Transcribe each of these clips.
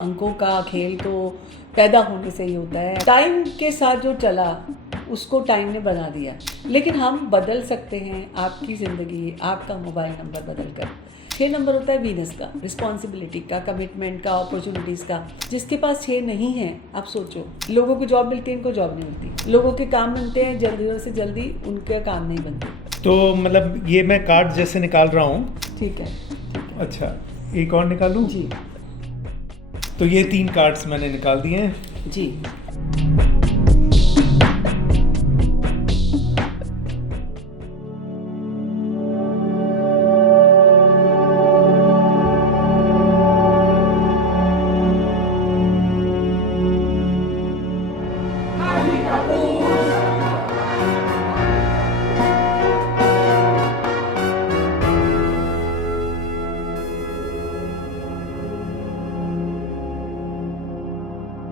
अंकों का खेल तो पैदा होने से ही होता है। टाइम के साथ जो चला उसको टाइम ने बना दिया, लेकिन हम बदल सकते हैं आपकी ज़िंदगी, आपका मोबाइल नंबर बदल कर। 6 नंबर होता है वीनस का, रिस्पॉन्सिबिलिटी का, कमिटमेंट का, अपॉर्चुनिटीज़ का। जिसके पास 6 नहीं है, आप सोचो, लोगों को जॉब मिलती है, इनको जॉब नहीं मिलती। लोगों के काम बनते हैं जल्दी से जल्दी, उनके काम नहीं बनते। तो मतलब ये मैं कार्ड जैसे निकाल रहा हूँ। ठीक है। अच्छा, एक और निकालूं? जी तो ये 3 कार्ड्स मैंने निकाल दिए हैं जी।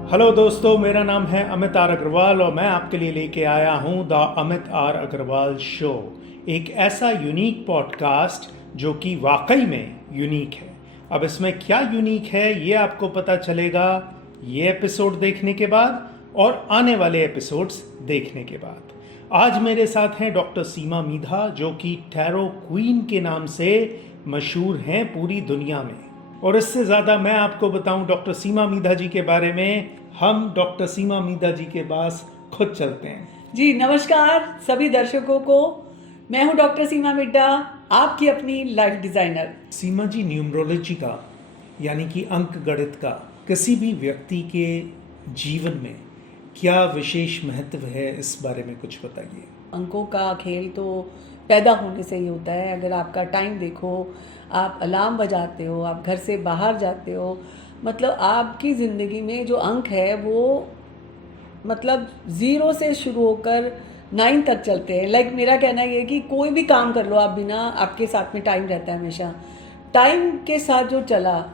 हेलो दोस्तों, मेरा नाम है अमित आर अग्रवाल और मैं आपके लिए लेके आया हूँ the Amit R Agarwal show. एक ऐसा यूनिक पॉडकास्ट जो कि वाकई में यूनिक है। अब इसमें क्या यूनिक है ये आपको पता चलेगा ये एपिसोड देखने के बाद और आने वाले एपिसोड्स देखने के बाद। आज मेरे साथ हैं डॉक्टर सीमा मीधा, जो कि टैरो क्वीन के नाम से मशहूर हैं पूरी दुनिया में। और इससे ज़्यादा मैं आपको बताऊं डॉक्टर सीमा मीधा जी के बारे में, हम डॉक्टर सीमा मीधा जी के पास खुद चलते हैं। जी नमस्कार सभी दर्शकों को, मैं हूं डॉक्टर सीमा मिड्डा, आपकी अपनी लाइफ डिज़ाइनर। सीमा जी, न्यूमरोलॉजी का यानी कि अंक गणित का किसी भी व्यक्ति के जीवन में क्या विशेष महत्व है, इस बारे में कुछ बताइए। अंकों का खेल तो पैदा होने से ही होता है। अगर आपका टाइम देखो, आप अलार्म बजाते हो, आप घर से बाहर जाते हो, मतलब आपकी ज़िंदगी में जो अंक है वो मतलब 0 से शुरू होकर 9 तक चलते हैं। लाइक मेरा कहना ये है कि कोई भी काम कर लो आप, बिना आपके साथ में टाइम रहता है हमेशा। टाइम के साथ जो चला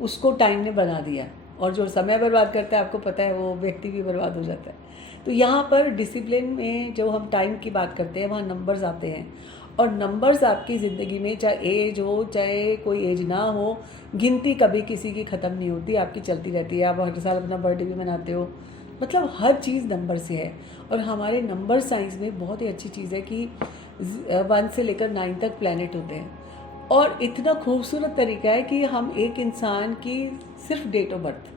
उसको टाइम ने बना दिया, और जो समय बर्बाद करता है, आपको पता है, वो व्यक्ति भी बर्बाद हो जाता है। तो यहाँ पर डिसिप्लिन में जो हम टाइम की बात करते हैं, वहाँ नंबर्स आते हैं। और नंबर्स आपकी ज़िंदगी में, चाहे एज हो चाहे कोई एज ना हो, गिनती कभी किसी की ख़त्म नहीं होती, आपकी चलती रहती है। आप हर साल अपना बर्थडे भी मनाते हो, मतलब हर चीज़ नंबर से है। और हमारे नंबर साइंस में बहुत ही अच्छी चीज़ है कि 1 से लेकर 9 तक प्लैनेट होते हैं। और इतना खूबसूरत तरीका है कि हम एक इंसान की सिर्फ डेट ऑफ बर्थ,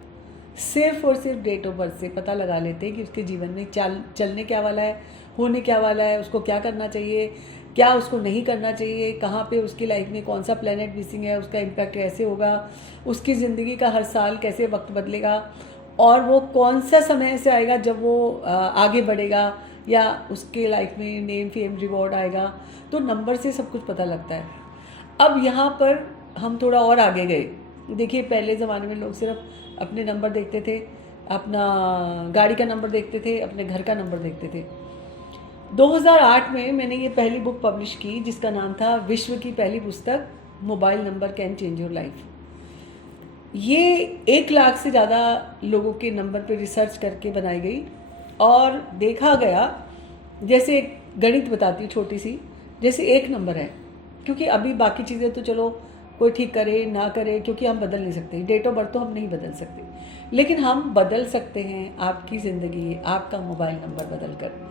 सिर्फ और सिर्फ डेट ऑफ बर्थ से पता लगा लेते हैं कि उसके जीवन में चलने क्या वाला है, होने क्या वाला है, उसको क्या करना चाहिए, क्या उसको नहीं करना चाहिए, कहाँ पे उसकी लाइफ में कौन सा प्लेनेट मिसिंग है, उसका इम्पैक्ट कैसे होगा, उसकी ज़िंदगी का हर साल कैसे वक्त बदलेगा, और वो कौन सा समय से आएगा जब वो आगे बढ़ेगा, या उसके लाइफ में नेम फेम रिवॉर्ड आएगा। तो नंबर से सब कुछ पता लगता है। अब यहाँ पर हम थोड़ा और आगे गए। देखिए, पहले ज़माने में लोग सिर्फ अपने नंबर देखते थे, अपना गाड़ी का नंबर देखते थे, अपने घर का नंबर देखते थे। 2008 में मैंने ये पहली बुक पब्लिश की, जिसका नाम था विश्व की पहली पुस्तक mobile number can change your life. ये 1 लाख से ज़्यादा लोगों के नंबर पे रिसर्च करके बनाई गई, और देखा गया, जैसे गणित बताती छोटी सी, जैसे एक नंबर है, क्योंकि अभी बाकी चीज़ें तो चलो कोई ठीक करे ना करे, क्योंकि हम बदल नहीं सकते, डेट ऑफ बर्थ तो हम नहीं बदल सकते, लेकिन हम बदल सकते हैं आपकी ज़िंदगी, आपका मोबाइल नंबर बदल कर।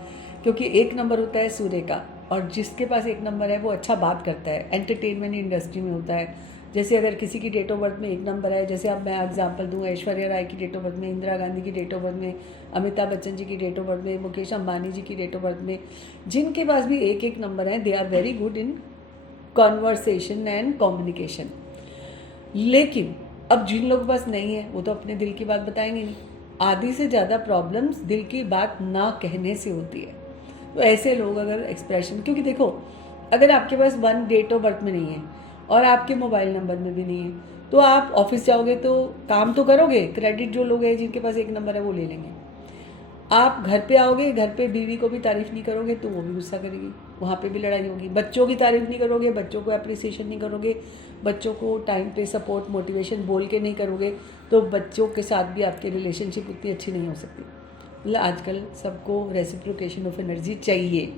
क्योंकि एक नंबर होता है सूर्य का, और जिसके पास एक नंबर है वो अच्छा बात करता है, एंटरटेनमेंट इंडस्ट्री में होता है। जैसे अगर किसी की डेट ऑफ बर्थ में 1 नंबर है, जैसे अब मैं एग्जांपल दूँ, ऐश्वर्या राय की डेट ऑफ बर्थ में, इंदिरा गांधी की डेट ऑफ बर्थ में, अमिताभ बच्चन जी की डेट ऑफ बर्थ में, मुकेश अंबानी जी की डेट ऑफ बर्थ में, जिनके पास भी 1 नंबर है, they are very good in conversation and communication. लेकिन अब जिन लोगों के पास नहीं है, वो तो अपने दिल की बात बताएंगे नहीं। आधी से ज़्यादा प्रॉब्लम्स दिल की बात ना कहने से होती है। तो ऐसे लोग अगर एक्सप्रेशन, क्योंकि देखो, अगर आपके पास 1 डेट ऑफ बर्थ में नहीं है और आपके मोबाइल नंबर में भी नहीं है, तो आप ऑफिस जाओगे तो काम तो करोगे, क्रेडिट जो लोग हैं जिनके पास 1 नंबर है वो ले लेंगे। आप घर पे आओगे, घर पे बीवी को भी तारीफ़ नहीं करोगे तो वो भी गुस्सा करेगी, वहाँ पे भी लड़ाई होगी। बच्चों की तारीफ़ नहीं करोगे, बच्चों को अप्रिसिएशन नहीं करोगे, बच्चों को टाइम पे सपोर्ट मोटिवेशन बोल के नहीं करोगे, तो बच्चों के साथ भी आपकी रिलेशनशिप उतनी अच्छी नहीं हो सकती। मतलब आजकल सबको रेसिप्रोकेशन ऑफ एनर्जी चाहिए।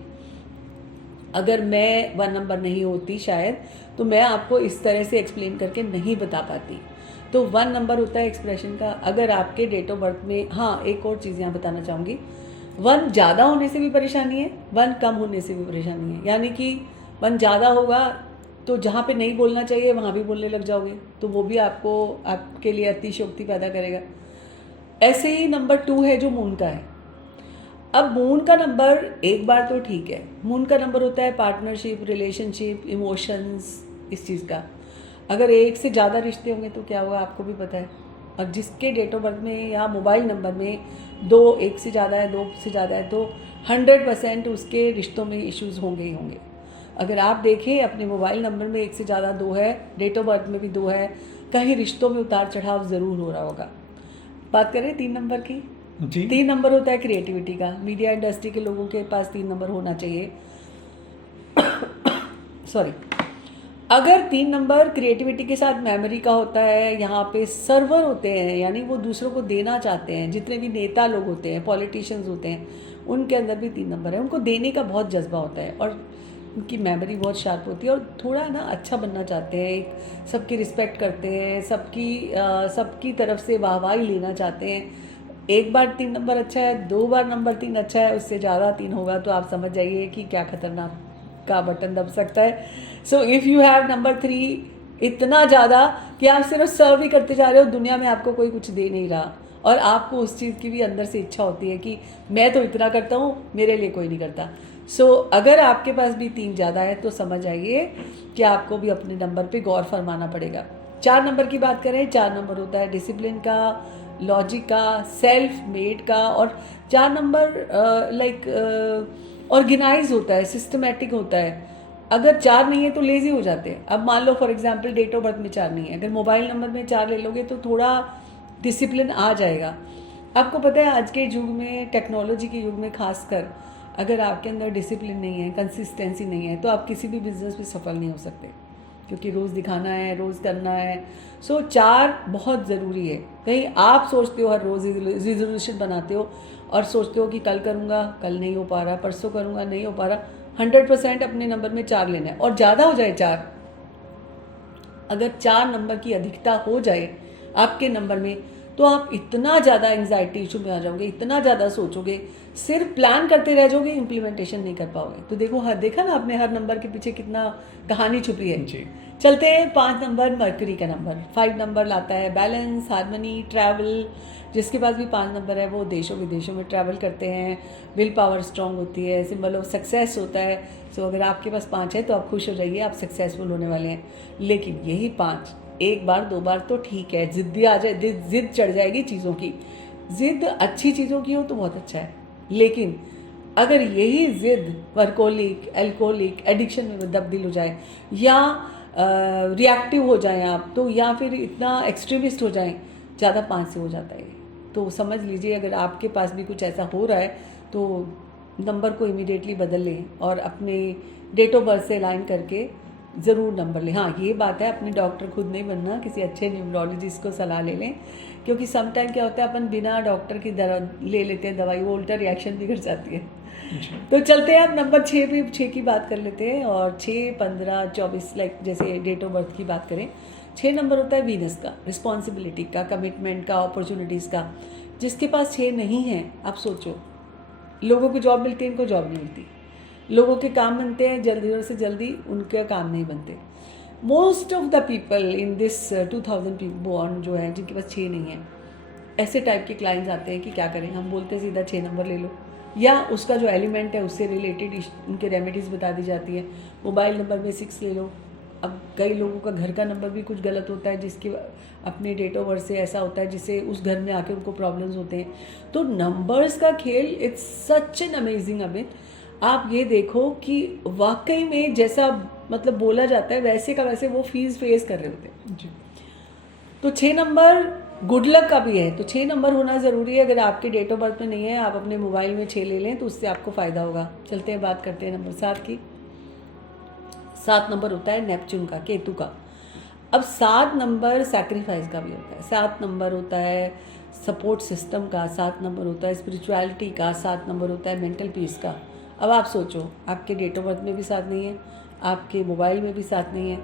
अगर मैं 1 नंबर नहीं होती शायद, तो मैं आपको इस तरह से एक्सप्लेन करके नहीं बता पाती। तो 1 नंबर होता है एक्सप्रेशन का। अगर आपके डेट ऑफ बर्थ में, हाँ एक और चीज़ यहाँ बताना चाहूँगी, 1 ज़्यादा होने से भी परेशानी है, 1 कम होने से भी परेशानी है। यानी कि 1 ज़्यादा होगा तो जहाँ पे नहीं बोलना चाहिए वहाँ भी बोलने लग जाओगे, तो वो भी आपके लिए अतिशयोक्ति पैदा करेगा। ऐसे ही नंबर 2 है जो मून का है। अब मून का नंबर एक बार तो ठीक है, मून का नंबर होता है पार्टनरशिप, रिलेशनशिप, इमोशंस, इस चीज़ का। अगर एक से ज़्यादा रिश्ते होंगे तो क्या होगा आपको भी पता है। और जिसके डेट ऑफ बर्थ में या मोबाइल नंबर में 2 एक से ज़्यादा है, 2 से ज़्यादा है, तो 100% उसके रिश्तों में इश्यूज़ होंगे ही होंगे। अगर आप देखें अपने मोबाइल नंबर में 1 से ज़्यादा 2 है, डेट ऑफ बर्थ में भी 2 है, कहीं रिश्तों में उतार चढ़ाव ज़रूर हो रहा होगा। बात करें 3 नंबर की जी। 3 नंबर होता है क्रिएटिविटी का। मीडिया इंडस्ट्री के लोगों के पास 3 नंबर होना चाहिए। सॉरी, अगर 3 नंबर क्रिएटिविटी के साथ मेमोरी का होता है, यहाँ पे सर्वर होते हैं, यानी वो दूसरों को देना चाहते हैं। जितने भी नेता लोग होते हैं, पॉलिटिशियंस होते हैं, उनके अंदर भी 3 नंबर है। उनको देने का बहुत जज्बा होता है और उनकी मेमोरी बहुत शार्प होती है और थोड़ा ना अच्छा बनना चाहते हैं, सबकी रिस्पेक्ट करते हैं, सबकी तरफ से वाहवाही लेना चाहते हैं। एक बार 3 नंबर अच्छा है, 2 बार नंबर 3 अच्छा है, उससे ज़्यादा 3 होगा तो आप समझ जाइए कि क्या खतरनाक का बटन दब सकता है। So if you have number 3 इतना ज़्यादा कि आप सिर्फ सर्व ही करते जा रहे हो, दुनिया में आपको कोई कुछ दे नहीं रहा, और आपको उस चीज़ की भी अंदर से इच्छा होती है कि मैं तो इतना करता हूँ, मेरे लिए कोई नहीं करता। सो अगर आपके पास भी 3 ज़्यादा है तो समझ आइए कि आपको भी अपने नंबर पे गौर फरमाना पड़ेगा। 4 नंबर की बात करें, 4 नंबर होता है डिसिप्लिन का, लॉजिक का, सेल्फ मेड का, और 4 नंबर ऑर्गेनाइज होता है, सिस्टमेटिक होता है। अगर 4 नहीं है तो लेजी हो जाते हैं। अब मान लो for example date of birth में 4 नहीं है, अगर मोबाइल नंबर में 4 ले लोगे तो थोड़ा डिसिप्लिन आ जाएगा। आपको पता है आज के युग में, टेक्नोलॉजी के युग में खासकर, अगर आपके अंदर डिसिप्लिन नहीं है, कंसिस्टेंसी नहीं है, तो आप किसी भी बिजनेस में सफल नहीं हो सकते, क्योंकि रोज़ दिखाना है, रोज़ करना है। सो 4 बहुत ज़रूरी है। कहीं आप सोचते हो, हर रोज़ रिजोल्यूशन बनाते हो और सोचते हो कि कल करूँगा, कल नहीं हो पा रहा, परसों करूँगा, नहीं हो पा रहा, 100% अपने नंबर में 4 लेना है, और ज़्यादा हो जाए 4। अगर 4 नंबर की अधिकता हो जाए आपके नंबर में, तो आप इतना ज़्यादा एंग्जाइटी इशू में आ जाओगे, इतना ज़्यादा सोचोगे, सिर्फ प्लान करते रह जाओगे, इम्प्लीमेंटेशन नहीं कर पाओगे। तो देखा ना आपने हर नंबर के पीछे कितना कहानी छुपी है। जी। चलते हैं 5 नंबर, मरकरी का नंबर। 5 नंबर लाता है बैलेंस, हार्मनी, ट्रैवल। जिसके पास भी 5 नंबर है वो देशों विदेशों में ट्रैवल करते हैं, विल पावर स्ट्रांग होती है, सिंबल ऑफ सक्सेस होता है। सो अगर आपके पास 5 है तो आप खुश हो जाइए, आप सक्सेसफुल होने वाले हैं। लेकिन यही 5 1 बार 2 बार तो ठीक है, जिद्दी आ जाए, जिद चढ़ जाएगी चीज़ों की। जिद अच्छी चीज़ों की हो तो बहुत अच्छा है, लेकिन अगर यही जिद वर्कोलिक, एल्कोहलिक, एडिक्शन में तब्दील हो जाए, या रिएक्टिव हो जाएं आप, तो या फिर इतना एक्सट्रीमिस्ट हो जाएं, ज़्यादा 5 से हो जाता है। तो समझ लीजिए अगर आपके पास भी कुछ ऐसा हो रहा है तो नंबर को इमीडिएटली बदल लें और अपने डेट ऑफ बर्थ से अलाइन करके ज़रूर नंबर लें। हाँ, ये बात है, अपने डॉक्टर खुद नहीं बनना, किसी अच्छे न्यूमरोलॉजिस्ट को सलाह ले लें, क्योंकि सम टाइम क्या होता है अपन बिना डॉक्टर की ले लेते हैं दवाई, वो उल्टा रिएक्शन भी कर जाती है। तो चलते हैं अब नंबर 6 की बात कर लेते हैं। और 6, 15, 24 लाइक जैसे डेट ऑफ बर्थ की बात करें, 6 नंबर होता है वीनस का, रिस्पॉन्सिबिलिटी का, कमिटमेंट का, अपॉर्चुनिटीज़ का। जिसके पास 6 नहीं है, आप सोचो, लोगों को जॉब मिलती है, इनको जॉब नहीं मिलती। लोगों के काम बनते हैं जल्दी से जल्दी, उनके काम नहीं बनते। Most of the people in this 2000 people born जो है, जिनके पास 6 नहीं है, ऐसे टाइप के क्लाइंट्स आते हैं कि क्या करें, हम बोलते हैं सीधा 6 नंबर ले लो, या उसका जो एलिमेंट है उससे रिलेटेड उनके रेमेडीज़ बता दी जाती है। मोबाइल नंबर में 6 ले लो। अब कई लोगों का घर का नंबर भी कुछ गलत होता है, जिसके अपने डेट ऑफ बर्थ से ऐसा होता है जिससे उस घर में आके उनको प्रॉब्लम्स होते हैं। तो नंबर्स का खेल, it's such an amazing Amit. आप ये देखो कि वाकई में जैसा मतलब बोला जाता है वैसे का वैसे वो फेस कर रहे होते हैं जी। तो 6 नंबर गुड लक का भी है, तो 6 नंबर होना ज़रूरी है। अगर आपके डेट ऑफ बर्थ में नहीं है, आप अपने मोबाइल में 6 ले लें तो उससे आपको फ़ायदा होगा। चलते हैं, बात करते हैं नंबर 7 की। 7 नंबर होता है नेपच्यून का, केतु का। अब 7 नंबर सैक्रिफाइस का भी होता है, 7 नंबर होता है सपोर्ट सिस्टम का, 7 नंबर होता है स्पिरिचुअलिटी का, 7 नंबर होता है मेंटल पीस का। अब आप सोचो, आपके डेट ऑफ बर्थ में भी 7 नहीं है, आपके मोबाइल में भी 7 नहीं है,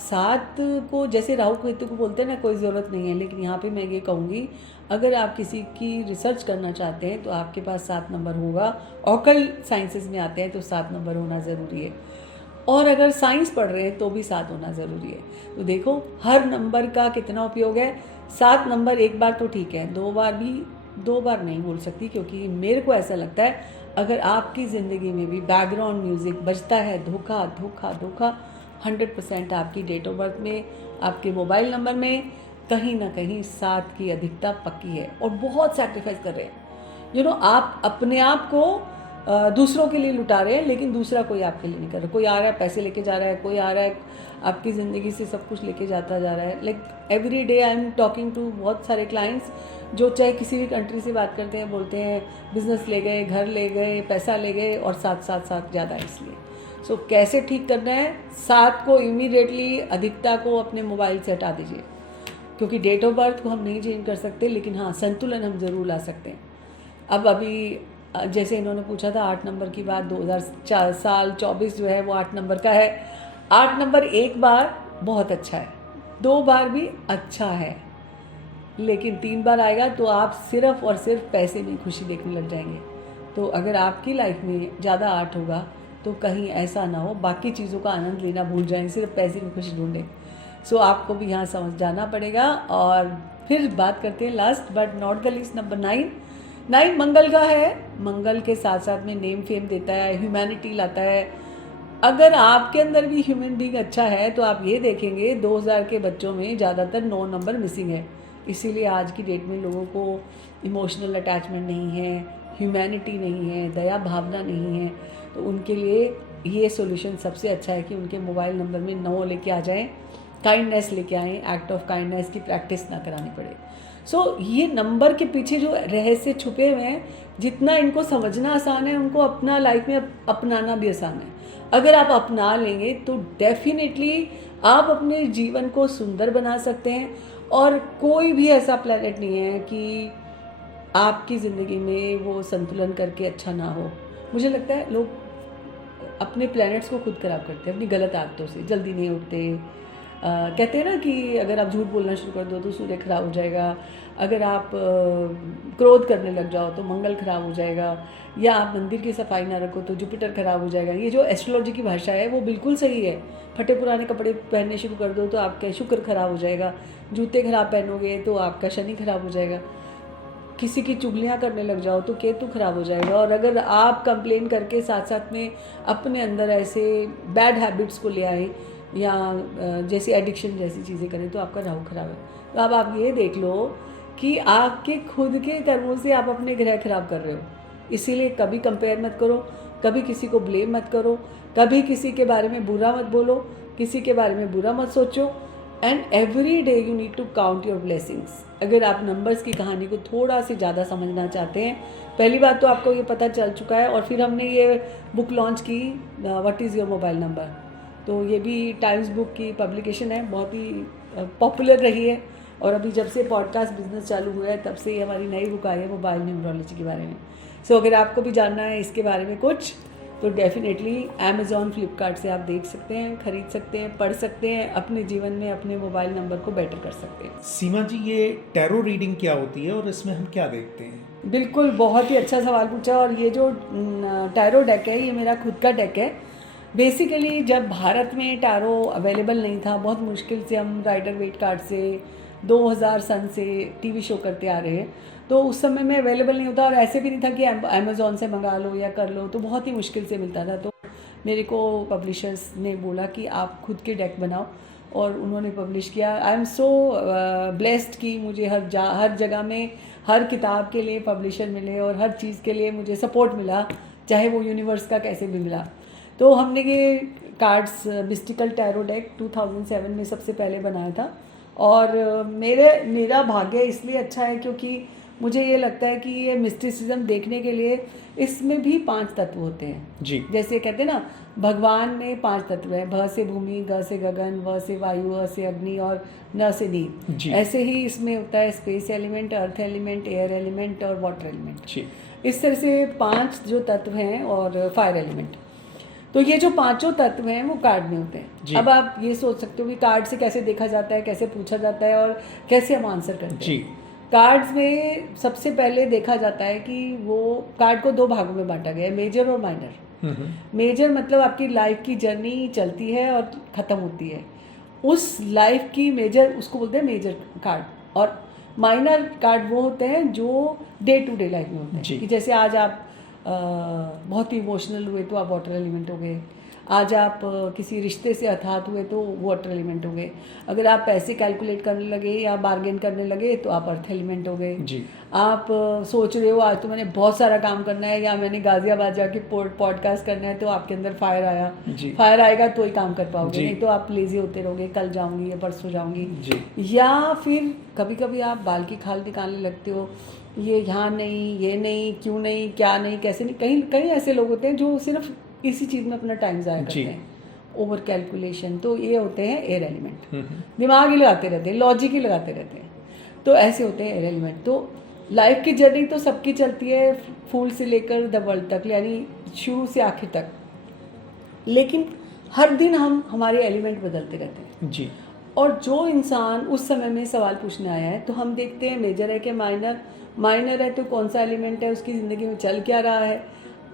सात को जैसे राहु केतु को बोलते हैं ना, कोई ज़रूरत नहीं है, लेकिन यहाँ पे मैं ये कहूँगी अगर आप किसी की रिसर्च करना चाहते हैं तो आपके पास 7 नंबर होगा। ऑकल्ट साइंसेस में आते हैं तो 7 नंबर होना ज़रूरी है, और अगर साइंस पढ़ रहे हैं तो भी 7 होना ज़रूरी है। तो देखो हर नंबर का कितना उपयोग है। 7 नंबर एक बार तो ठीक है, 2 बार भी, 2 बार नहीं बोल सकती, क्योंकि मेरे को ऐसा लगता है अगर आपकी ज़िंदगी में भी बैकग्राउंड म्यूज़िक बजता है, धोखा धोखा धोखा, 100% आपकी डेट ऑफ बर्थ में, आपके मोबाइल नंबर में कहीं ना कहीं 7 की अधिकता पक्की है। और बहुत सैक्रिफाइस कर रहे हैं, आप अपने आप को दूसरों के लिए लुटा रहे हैं, लेकिन दूसरा कोई आपके लिए नहीं कर रहा। कोई आ रहा है पैसे लेके जा रहा है, कोई आ रहा है आपकी ज़िंदगी से सब कुछ लेके जाता जा रहा है। Like every day I am talking to बहुत सारे क्लाइंट्स जो चाहे किसी भी कंट्री से बात करते हैं, बोलते हैं बिजनेस ले गए, घर ले गए, पैसा ले गए, और साथ साथ साथ ज़्यादा है। इसलिए सो कैसे ठीक करना है, 7 को इमीडिएटली अधिकता को अपने मोबाइल से हटा दीजिए, क्योंकि डेट ऑफ बर्थ को हम नहीं चेंज कर सकते, लेकिन हाँ संतुलन हम ज़रूर ला सकते हैं। अब अभी जैसे इन्होंने पूछा था 8 नंबर की बात, 2004 साल 24 जो है वो 8 नंबर का है। 8 नंबर एक बार बहुत अच्छा है, 2 बार भी अच्छा है, लेकिन 3 बार आएगा तो आप सिर्फ और सिर्फ पैसे में खुशी देखने लग जाएंगे। तो अगर आपकी लाइफ में ज़्यादा 8 होगा तो कहीं ऐसा ना हो बाकी चीज़ों का आनंद लेना भूल जाएं, सिर्फ पैसे में खुशी ढूंढें। सो आपको भी यहाँ समझ जाना पड़ेगा। और फिर बात करते हैं last but not the least, number 9 मंगल का है। मंगल के साथ साथ में नेम फेम देता है, ह्यूमैनिटी लाता है। अगर आपके अंदर भी ह्यूमन बीइंग अच्छा है तो आप ये देखेंगे 2000 के बच्चों में ज़्यादातर 9 नंबर मिसिंग है। इसीलिए आज की डेट में लोगों को इमोशनल अटैचमेंट नहीं है, ह्यूमैनिटी नहीं है, दया भावना नहीं है। तो उनके लिए ये सॉल्यूशन सबसे अच्छा है कि उनके मोबाइल नंबर में 9 लेके आ जाएं, काइंडनेस लेके आएँ, एक्ट ऑफ काइंडनेस की प्रैक्टिस ना करानी पड़े। सो ये नंबर के पीछे जो रहस्य छुपे हुए हैं, जितना इनको समझना आसान है, उनको अपना लाइफ में अपनाना भी आसान है। अगर आप अपना लेंगे तो डेफिनेटली आप अपने जीवन को सुंदर बना सकते हैं। और कोई भी ऐसा प्लेनेट नहीं है कि आपकी ज़िंदगी में वो संतुलन करके अच्छा ना हो। मुझे लगता है लोग अपने प्लैनेट्स को खुद खराब करते हैं अपनी गलत आदतों से। जल्दी नहीं उठते, कहते हैं ना कि अगर आप झूठ बोलना शुरू कर दो तो सूर्य खराब हो जाएगा, अगर आप क्रोध करने लग जाओ तो मंगल खराब हो जाएगा, या आप मंदिर की सफाई ना रखो तो जुपिटर खराब हो जाएगा। ये जो एस्ट्रोलॉजी की भाषा है वो बिल्कुल सही है। फटे पुराने कपड़े पहनने शुरू कर दो तो आपका शुक्र खराब हो जाएगा, जूते खराब पहनोगे तो आपका शनि खराब हो जाएगा, किसी की चुगलियाँ करने लग जाओ तो केतु खराब हो जाएगा। और अगर आप कंप्लेन करके साथ साथ में अपने अंदर ऐसे बैड हैबिट्स को ले आए या जैसे एडिक्शन जैसी चीज़ें करें तो आपका राहु खराब है। तो अब आप ये देख लो कि आपके खुद के कर्मों से आप अपने ग्रह खराब कर रहे हो। इसीलिए कभी कंपेयर मत करो, कभी किसी को ब्लेम मत करो, कभी किसी के बारे में बुरा मत बोलो, किसी के बारे में बुरा मत सोचो। And every day you need to count your blessings. अगर आप नंबर्स की कहानी को थोड़ा सी ज़्यादा समझना चाहते हैं, पहली बात तो आपको ये पता चल चुका है। और फिर हमने ये बुक लॉन्च की, what is your mobile number. तो ये भी टाइम्स बुक की पब्लिकेशन है, बहुत ही पॉपुलर रही है। और अभी जब से पॉडकास्ट बिजनेस चालू हुआ है तब से ये हमारी नई बुक आई है मोबाइल न्यूमरोलॉजी के बारे में। सो अगर आपको भी जानना है इसके बारे में कुछ तो डेफिनेटली अमेज़ॉन फ्लिपकार्ट से आप देख सकते हैं, खरीद सकते हैं, पढ़ सकते हैं, अपने जीवन में अपने मोबाइल नंबर को बेटर कर सकते हैं। सीमा जी, ये टैरो रीडिंग क्या होती है और इसमें हम क्या देखते हैं? बिल्कुल, बहुत ही अच्छा सवाल पूछा। और ये जो टैरो डेक है ये मेरा खुद का डेक है। बेसिकली जब भारत में टैरो अवेलेबल नहीं था, बहुत मुश्किल से हम राइडर वेट कार्ड से 2000 सन से टीवी शो करते आ रहे हैं, तो उस समय में अवेलेबल नहीं होता। और ऐसे भी नहीं था कि अमेज़ॉन से मंगा लो या कर लो, तो बहुत ही मुश्किल से मिलता था। तो मेरे को पब्लिशर्स ने बोला कि आप खुद के डेक बनाओ, और उन्होंने पब्लिश किया। आई एम सो ब्लेस्ड कि मुझे हर जगह में हर किताब के लिए पब्लिशर मिले और हर चीज़ के लिए मुझे सपोर्ट मिला, चाहे वो यूनिवर्स का कैसे भी मिला। तो हमने ये कार्ड्स मिस्टिकल टैरो डेक 2007 में सबसे पहले बनाया था। और मेरा भाग्य इसलिए अच्छा है क्योंकि मुझे ये लगता है कि ये मिस्टिसिज्म देखने के लिए इसमें भी 5 तत्व होते हैं जी। जैसे कहते हैं ना, भगवान में 5 तत्व है, भ से भूमि, ग से गगन, व से वायु, अ से अग्नि और न से नीर। ऐसे ही इसमें होता है space element, earth element, air element और वाटर एलिमेंट। इस तरह से 5 जो तत्व हैं और फायर एलिमेंट। तो ये जो पांचों तत्व हैं वो कार्ड में होते जी। हैं। अब आप ये सोच सकते हो कि कार्ड से कैसे देखा जाता है, कैसे पूछा जाता है और कैसे हम आंसर करते जी। हैं। कार्ड्स में सबसे पहले देखा जाता है कि वो कार्ड को दो भागों में बांटा गया है, मेजर और माइनर। मेजर मतलब आपकी लाइफ की जर्नी चलती है और ख़त्म होती है, उस लाइफ की मेजर उसको बोलते हैं मेजर कार्ड। और माइनर कार्ड वो होते हैं जो डे टू डे लाइफ में होते जी। हैं, कि जैसे आज आप बहुत ही इमोशनल हुए तो आप वाटर एलिमेंट हो गए, आज आप किसी रिश्ते से अर्थात हुए तो वाटर एलिमेंट हो गए, अगर आप पैसे कैलकुलेट करने लगे या बार्गेन करने लगे तो आप अर्थ एलिमेंट हो गए जी। आप सोच रहे हो आज तो मैंने बहुत सारा काम करना है या मैंने गाजियाबाद जाके पॉडकास्ट करना है तो आपके अंदर फायर आया, जी। फायर आएगा तो ही काम कर पाओगे, जी। नहीं तो आप लेजी होते रहोगे, कल जाऊंगी या परसों जाऊंगी। जी। या फिर कभी कभी आप बाल की खाल निकालने लगते हो, ये यहाँ नहीं, ये नहीं, क्यों नहीं, क्या नहीं, कैसे नहीं। कहीं कहीं ऐसे लोग होते हैं जो सिर्फ इसी चीज़ में अपना टाइम ज़ाया करते हैं, ओवर कैलकुलेशन। तो ये होते हैं एयर एलिमेंट, दिमाग ही लगाते रहते हैं, लॉजिक ही लगाते रहते हैं, तो ऐसे होते हैं एयर एलिमेंट। तो लाइफ की जर्नी तो सबकी चलती है, फूल से लेकर द वर्ल्ड तक, यानी शुरू से आखिर तक, लेकिन हर दिन हम हमारे एलिमेंट बदलते रहते हैं जी। और जो इंसान उस समय में सवाल पूछने आया है तो हम देखते हैं मेजर है कि माइनर, माइनर है तो कौन सा एलिमेंट है, उसकी ज़िंदगी में चल क्या रहा है,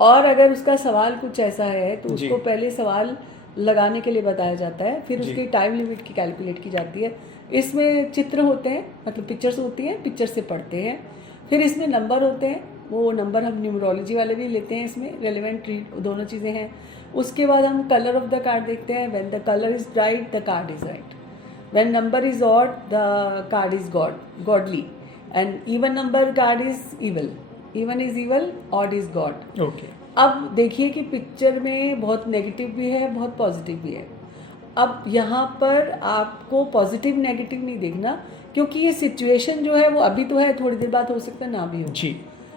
और अगर उसका सवाल कुछ ऐसा है तो उसको पहले सवाल लगाने के लिए बताया जाता है, फिर उसकी टाइम लिमिट की कैलकुलेट की जाती है। इसमें चित्र होते हैं, मतलब पिक्चर्स होती हैं, पिक्चर से पढ़ते हैं। फिर इसमें नंबर होते हैं, वो नंबर हम न्यूमरोलॉजी वाले भी लेते हैं, इसमें रेलिवेंट दोनों चीज़ें हैं। उसके बाद हम कलर ऑफ द कार्ड देखते हैं, when the colour is bright the card is right, when number is odd the card is godly, and even number card is evil, even is evil, odd is God. Okay. अब देखिए कि picture में बहुत negative भी है, बहुत positive भी है। अब यहाँ पर आपको पॉजिटिव नेगेटिव नहीं देखना, क्योंकि ये सिचुएशन जो है वो अभी तो है, थोड़ी देर बाद हो सकता है ना भी हो जी।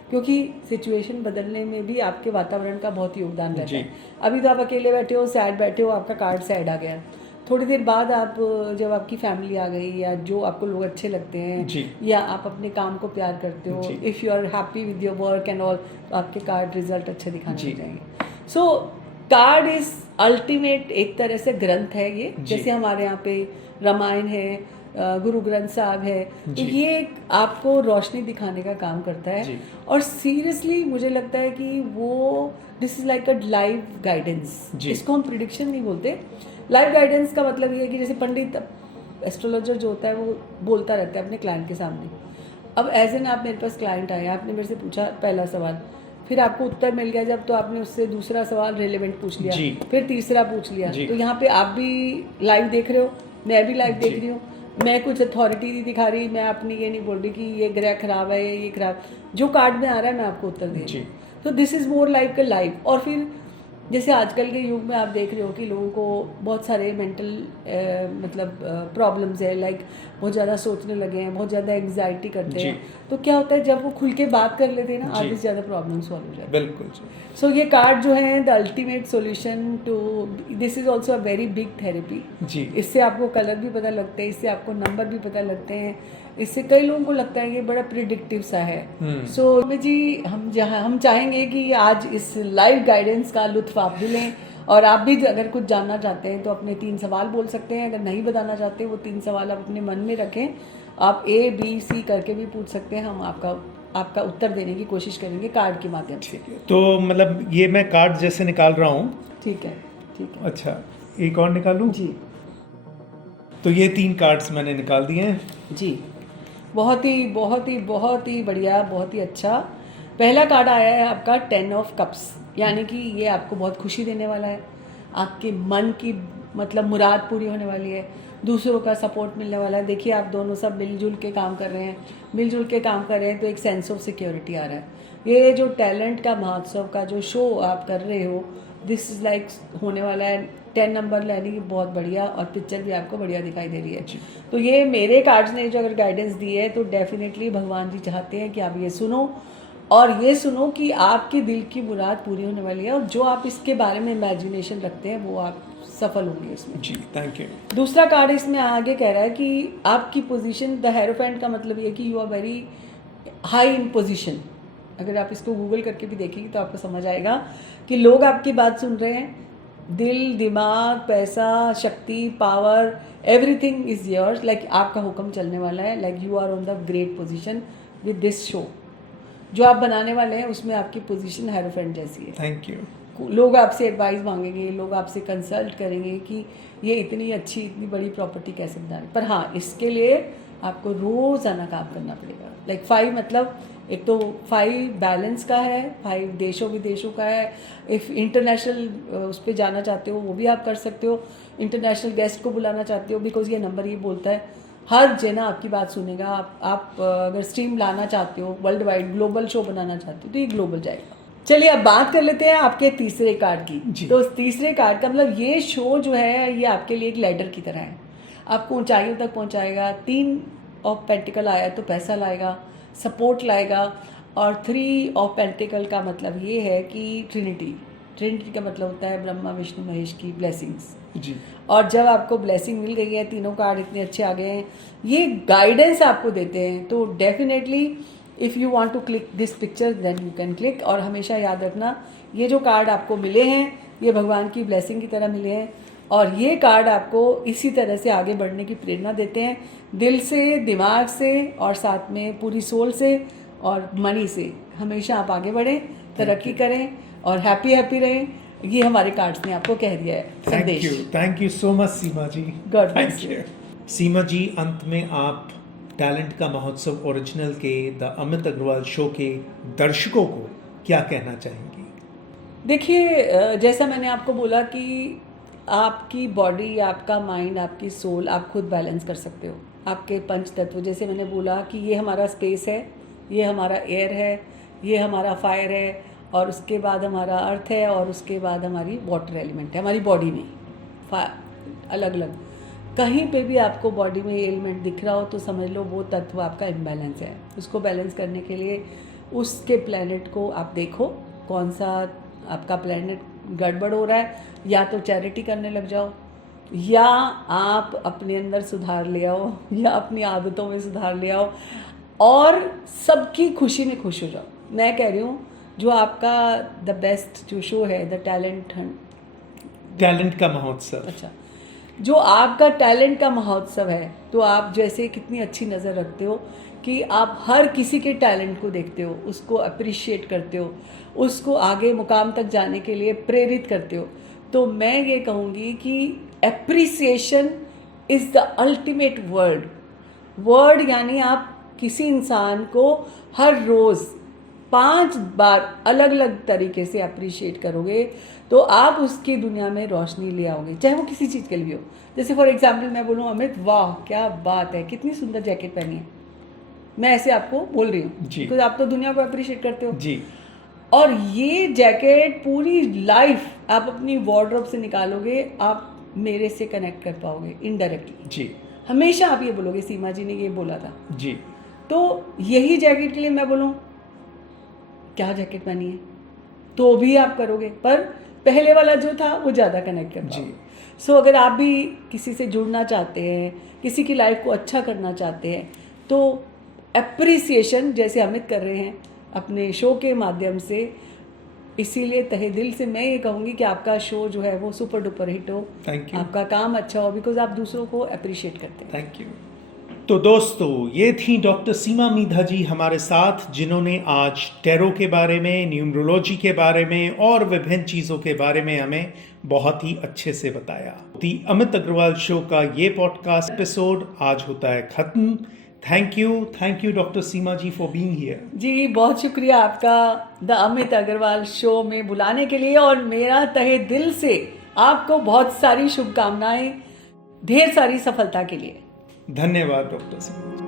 क्योंकि सिचुएशन बदलने में भी आपके वातावरण का बहुत ही योगदान रहता जी। है। अभी तो आप अकेले बैठे हो, सैड बैठे हो, आपका कार्ड सैड आ गया, थोड़ी देर बाद आप जब आपकी फैमिली आ गई या जो आपको लोग अच्छे लगते हैं जी। या आप अपने काम को प्यार करते हो, if you are happy with your work and all, तो आपके कार्ड रिजल्ट अच्छे दिखाने लग जाएंगे। सो कार्ड इज अल्टीमेट एक तरह से ग्रंथ है ये, जैसे हमारे यहाँ पे रामायण है, गुरु ग्रंथ साहब है, तो ये आपको रोशनी दिखाने का काम करता है। और सीरियसली मुझे लगता है कि वो this is like a live guidance, इसको हम प्रिडिक्शन नहीं बोलते। लाइव गाइडेंस का मतलब ये है कि जैसे पंडित एस्ट्रोलॉजर जो होता है वो बोलता रहता है अपने क्लाइंट के सामने। अब एज एन आप मेरे पास क्लाइंट आए, आपने मेरे से पूछा पहला सवाल, फिर आपको उत्तर मिल गया जब, तो आपने उससे दूसरा सवाल रेलेवेंट पूछ लिया, फिर तीसरा पूछ लिया, तो यहाँ पे आप भी लाइव देख रहे हो, मैं भी लाइव देख रही हूँ। मैं कुछ अथॉरिटी नहीं दिखा रही, मैं अपनी ये नहीं बोल रही कि ये ग्रह खराब है, ये खराब, जो कार्ड में आ रहा है मैं आपको उत्तर दे रही हूँ। तो this is more like a live. और फिर जैसे आजकल के युग में आप देख रहे हो कि लोगों को बहुत सारे मेंटल मतलब प्रॉब्लम्स है, लाइक बहुत ज़्यादा सोचने लगे हैं, बहुत ज़्यादा एंग्जाइटी करते हैं, तो क्या होता है जब वो खुल के बात कर लेते हैं ना, आधे से ज़्यादा प्रॉब्लम सॉल्व हो जाती है। बिल्कुल। सो ये कार्ड जो है the ultimate solution to this is also a very big therapy. जी। इससे आपको कलर भी पता लगते हैं, इससे आपको नंबर भी पता लगते हैं, इससे कई लोगों को लगता है कि बड़ा प्रिडिक्टिव सा है। सो जी हम चाहेंगे कि आज इस लाइव गाइडेंस का लुत्फ आप भी लें, और आप भी अगर कुछ जानना चाहते हैं तो अपने 3 सवाल बोल सकते हैं। अगर नहीं बताना चाहते वो 3 सवाल आप अपने मन में रखें, आप A-B-C करके भी पूछ सकते हैं, हम आपका उत्तर देने की कोशिश करेंगे कार्ड के माध्यम से। तो मतलब ये मैं कार्ड जैसे निकाल रहा हूँ। ठीक है, ठीक है। अच्छा, एक और निकालूं? जी। तो ये 3 कार्ड्स मैंने निकाल दिए हैं जी। बहुत ही बहुत ही बहुत ही बढ़िया, बहुत ही अच्छा। पहला कार्ड आया है आपका 10 ऑफ कप्स, यानी कि ये आपको बहुत खुशी देने वाला है, आपके मन की मतलब मुराद पूरी होने वाली है, दूसरों का सपोर्ट मिलने वाला है। देखिए आप दोनों सब मिलजुल के काम कर रहे हैं, मिलजुल के काम कर रहे हैं, तो एक सेंस ऑफ सिक्योरिटी आ रहा है। ये जो टैलेंट का महोत्सव का जो शो आप कर रहे हो, दिस इज़ लाइक होने वाला है। 10 नंबर लेने की बहुत बढ़िया, और पिक्चर भी आपको बढ़िया दिखाई दे रही है। तो ये मेरे कार्ड्स ने जो अगर गाइडेंस दी है तो डेफिनेटली भगवान जी चाहते हैं कि आप ये सुनो, और ये सुनो कि आपके दिल की मुराद पूरी होने वाली है, और जो आप इसके बारे में इमेजिनेशन रखते हैं वो आप सफल होंगे इसमें। जी, थैंक यू। दूसरा कार्ड इसमें आगे कह रहा है कि आपकी पोजीशन, द हेरोफेंट का मतलब ये कि you are very high in position. अगर आप इसको गूगल करके भी देखेंगे तो आपको समझ आएगा कि लोग आपकी बात सुन रहे हैं, दिल, दिमाग, पैसा, शक्ति, power, everything is yours. Like आपका हुक्म चलने वाला है. Like you are on the great position with this show. जो आप बनाने वाले हैं उसमें आपकी पोजीशन हेरोफेंट जैसी है. Thank you. लोग आपसे एडवाइस मांगेंगे, लोग आपसे कंसल्ट करेंगे कि ये इतनी अच्छी, इतनी बड़ी प्रॉपर्टी कैसे बनानी. पर हाँ, इसके लिए आपको रोज़ाना काम करना पड़ेगा. लाइक 5 मतलब एक तो 5 बैलेंस का है, 5 देशों विदेशों का है. इफ़ इंटरनेशनल उस पर जाना चाहते हो वो भी आप कर सकते हो. इंटरनेशनल गेस्ट को बुलाना चाहते हो, बिकॉज ये नंबर ये बोलता है हर जना आपकी बात सुनेगा. आप अगर स्ट्रीम लाना चाहते हो, वर्ल्ड वाइड ग्लोबल शो बनाना चाहते हो, तो ये ग्लोबल जाएगा. चलिए अब बात कर लेते हैं आपके तीसरे कार्ड की. तो तीसरे कार्ड का मतलब ये शो जो है ये आपके लिए एक लैडर की तरह है. आपको ऊंचाइयों तक पहुंचाएगा. 3 ऑफ पेंटिकल आया तो पैसा लाएगा, सपोर्ट लाएगा. और 3 ऑफ पेंटिकल का मतलब ये है कि ट्रिनिटी का मतलब होता है ब्रह्मा विष्णु महेश की ब्लेसिंग्स जी. और जब आपको ब्लेसिंग मिल गई है, तीनों कार्ड इतने अच्छे आ गए हैं, ये गाइडेंस आपको देते हैं. तो definitely if you want to click this picture then you can click. और हमेशा याद रखना ये जो कार्ड आपको मिले हैं ये भगवान की ब्लेसिंग की तरह मिले हैं. और ये कार्ड आपको इसी तरह से आगे बढ़ने की प्रेरणा देते हैं. दिल से, दिमाग से और साथ में पूरी सोल से और मनी से हमेशा आप आगे बढ़ें, तरक्की करें और हैप्पी रहें. ये हमारे कार्ड्स ने आपको कह दिया है संदेश. Thank you so much Seema ji. God bless you. Seema ji, अंत में आप टैलेंट का महोत्सव ओरिजिनल के द अमित अग्रवाल शो के दर्शकों को क्या कहना चाहेंगी? देखिए, जैसा मैंने आपको बोला कि आपकी बॉडी, आपका माइंड, आपकी सोल आप खुद बैलेंस कर सकते हो. आपके पंच तत्व, जैसे मैंने बोला कि ये हमारा स्पेस है, ये हमारा एयर है, ये हमारा फायर है, और उसके बाद हमारा अर्थ है, और उसके बाद हमारी वाटर एलिमेंट है हमारी बॉडी में. अलग अलग कहीं पे भी आपको बॉडी में एलिमेंट दिख रहा हो तो समझ लो वो तत्व आपका इम्बैलेंस है. उसको बैलेंस करने के लिए उसके प्लैनेट को आप देखो, कौन सा आपका प्लैनेट गड़बड़ हो रहा है. या तो चैरिटी करने लग जाओ, या आप अपने अंदर सुधार ले आओ, या अपनी आदतों में सुधार ले आओ, और सबकी खुशी में खुश हो जाओ. मैं कह रही हूँ जो आपका द बेस्ट जो शो है, द टैलेंट का महोत्सव. अच्छा, जो आपका टैलेंट का महोत्सव है, तो आप जैसे कितनी अच्छी नज़र रखते हो कि आप हर किसी के टैलेंट को देखते हो, उसको अप्रिशिएट करते हो, उसको आगे मुकाम तक जाने के लिए प्रेरित करते हो. तो मैं ये कहूँगी कि appreciation is the ultimate word. यानी आप किसी इंसान को हर रोज़ 5 बार अलग अलग तरीके से अप्रिशिएट करोगे तो आप उसकी दुनिया में रोशनी ले आओगे, चाहे वो किसी चीज़ के लिए हो. जैसे फॉर एग्जाम्पल मैं बोलूँ, अमित वाह क्या बात है, कितनी सुंदर जैकेट पहनी है. मैं ऐसे आपको बोल रही हूँ क्योंकि आप तो दुनिया को अप्रिशिएट करते हो जी. और ये जैकेट पूरी लाइफ आप अपनी वार्डरोब से निकालोगे, आप मेरे से कनेक्ट कर पाओगे इनडायरेक्टली जी. हमेशा आप ये बोलोगे सीमा जी ने ये बोला था जी. तो यही जैकेट के लिए मैं बोलूँ क्या जैकेट पहनी है तो भी आप करोगे, पर पहले वाला जो था वो ज़्यादा कनेक्ट कर पाओगे. सो अगर आप भी किसी से जुड़ना चाहते हैं, किसी की लाइफ को अच्छा करना चाहते हैं, तो एप्रिसिएशन जैसे अमित कर रहे हैं अपने शो के माध्यम से, इसीलिए तहे दिल से मैं ये कहूँगी कि आपका शो जो है वो सुपर डुपर हिट हो. Thank you. आपका काम अच्छा हो, बिकॉज आप दूसरों को अप्रिशिएट करते हैं. Thank you. तो दोस्तों, ये थी डॉक्टर सीमा मीधा जी हमारे साथ, जिन्होंने आज टैरो के बारे में, न्यूमरोलॉजी के बारे में और विभिन्न चीज़ों के बारे में हमें बहुत ही अच्छे से बताया. दी अमित अग्रवाल शो का ये पॉडकास्ट एपिसोड आज होता है ख़त्म. Thank you doctor Seema ji for being here. जी बहुत शुक्रिया आपका द अमित अग्रवाल शो में बुलाने के लिए, और मेरा तहे दिल से आपको बहुत सारी शुभकामनाएं, ढेर सारी सफलता के लिए. धन्यवाद डॉक्टर सीमा.